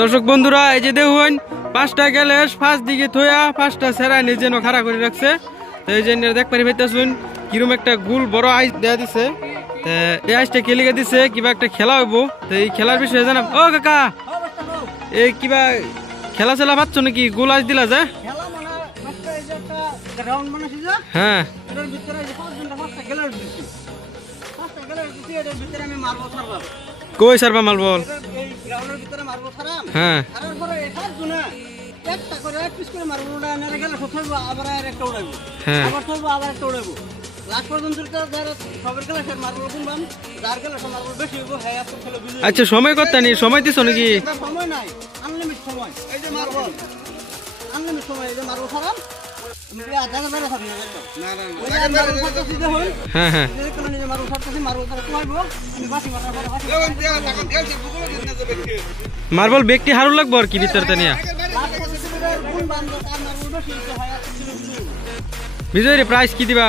দর্শক বন্ধুরা এই যে দেখুন 5টা গ্যালাস ফার্স্ট দিকে থইয়া 5টা সেরা নিজেনো খাড়া করে রাখছে। তো এই যে দেখ পারি পাইতাছুন কিরম একটা গোল বড় আইস দেয়া দিছে। এই আইসটা কে লিখে দিছে কিবা একটা খেলা হইব। তো এই খেলার বিষয়ে জানাব। ও কাকা এই কিবা খেলা চেলা পাচ্ছ নাকি? গোল আইস দিলা যে হ্যাঁ কই সারবা মাল বল হ্যাঁ আচ্ছা সময় কত নি সময় দিছ নাকি? সময় নাই আনলিমিট সময়। এই যে মার্বল আনলিমিট সময়। এই যে মার্বল ছাড়াম মার্বল ব্যক্তি হারু লাগবো আর কি ভিতরতে নিয়ে বিজয়ের প্রাইস কি দিবা?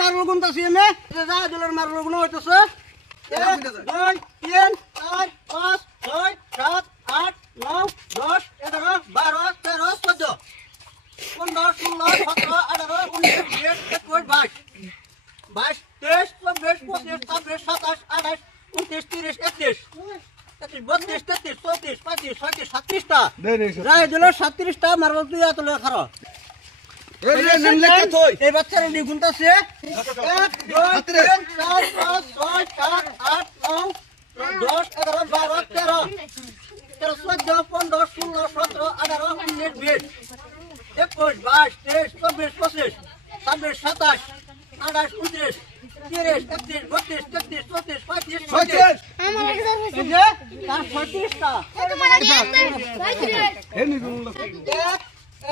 মার্বল গুনতাছি আমি মার্বল গুণ হইতেছে 1 2 3 4 5 6 7 8 9 10 11 12 13 14 15 16 17 18 19 20 21 22 23 24 25 26 27 28 29 30 31 32 33 34 35 36 37টা রায় দিল 37টা মার্বল তুই এত লেখা খারাপ এই বাচ্চারা গুনতাছে 1 2 3 4 5 6 7 8 9 10 11 12 13 14 15 16 17 18 19 20 21 22 23 24 25 26 27 28 29 30 31 32 33 34 35 36 আমার একটা এই যে তার 36টা এই নি গুনলো 1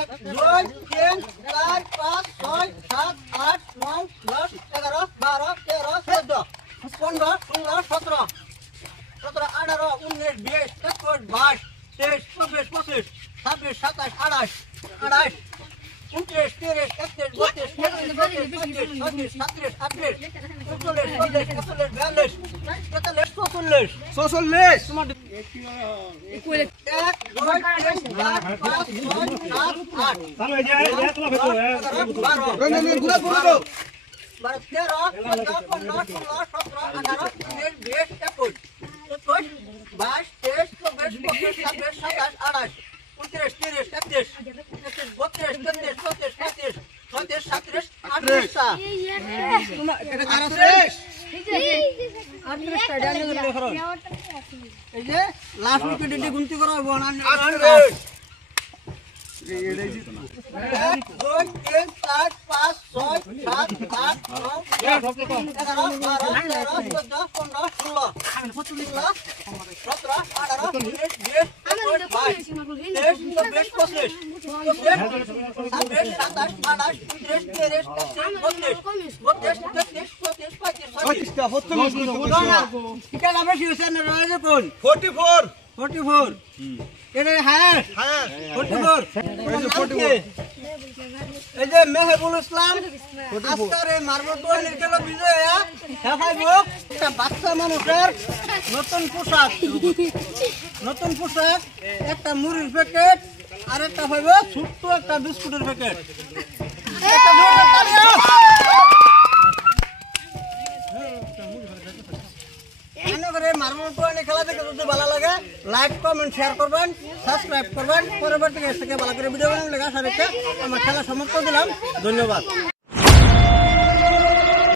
2 3 4 5 6 7 8 9 10 11 12 13 14 15 16 17 17 18 19 20 21 22 23 24 25 26 27 28 28 29 30 31 32 33 34 35 36 37 38 39 40 41 42 43 তোমার 1 2 3 4 5 6 7 8 তাহলে এই যে এতলা ভেতো 12 গুলা গুলো 12 13 14 15 16 17 18 19 20 21 22 23 24 25 26 27 28 29 30 31 32 33 34 35 36 37 38 তোমার এটা কার আছে 38 টা ডালে ধরে করো এই যে লাস্ট উইকেটে গুনতি করা হবে না 2 3 4 5 6 7 8 9 10 11 12 13 14 15 16 17 18 19 মেহবুল ইসলাম আজকের এই মার্বল দোয়ানের গেল বিজয়া একটা বাচ্চা মানুষের নতুন পোশাক একটা মুড়ির প্যাকেট আর একটা হইব ছোট্ট একটা বিস্কুটের প্যাকেট মার্বল দোয়ানি খেলা দেখে যদি ভালো লাগে লাইক কমেন্ট শেয়ার করবেন সাবস্ক্রাইব করবেন পরবর্তী থেকে ভালো করে ভিডিও বানানো লেখা সাথে আমার খেলা সমাপ্ত দিলাম ধন্যবাদ।